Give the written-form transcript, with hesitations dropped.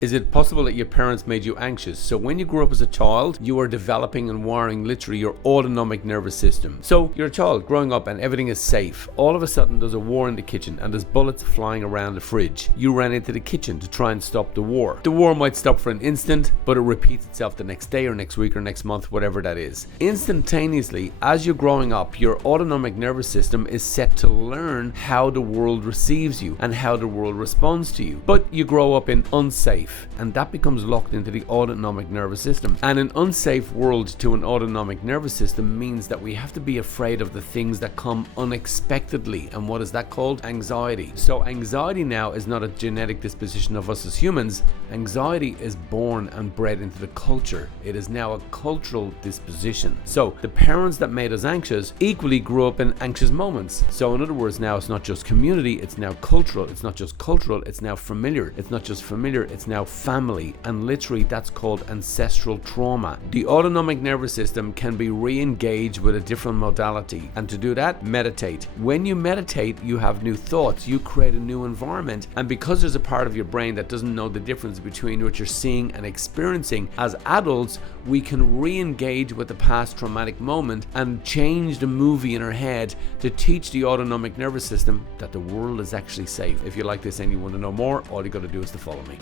Is it possible that your parents made you anxious? So when you grew up as a child, you are developing and wiring literally your autonomic nervous system. So you're a child growing up and everything is safe. All of a sudden there's a war in the kitchen and there's bullets flying around the fridge. You ran into the kitchen to try and stop the war. The war might stop for an instant, but it repeats itself the next day or next week or next month, whatever that is. Instantaneously, as you're growing up, your autonomic nervous system is set to learn how the world receives you and how the world responds to you. But you grow up in unsafe, and that becomes locked into the autonomic nervous system. And an unsafe world to an autonomic nervous system means that we have to be afraid of the things that come unexpectedly. And what is that called? Anxiety. So anxiety now is not a genetic disposition of us as humans. Anxiety is born and bred into the culture. It is now a cultural disposition. So the parents that made us anxious equally grew up in anxious moments. So in other words, now it's not just community, it's now cultural. It's not just cultural, it's now familiar. It's not just familiar, it's now family, and literally that's called ancestral trauma. The autonomic nervous system can be re-engaged with a different modality, and to do that, meditate. When you meditate, you have new thoughts, you create a new environment, and because there's a part of your brain that doesn't know the difference between what you're seeing and experiencing, as adults, we can re-engage with the past traumatic moment and change the movie in our head to teach the autonomic nervous system that the world is actually safe. If you like this and you want to know more, all you got to do is to follow me.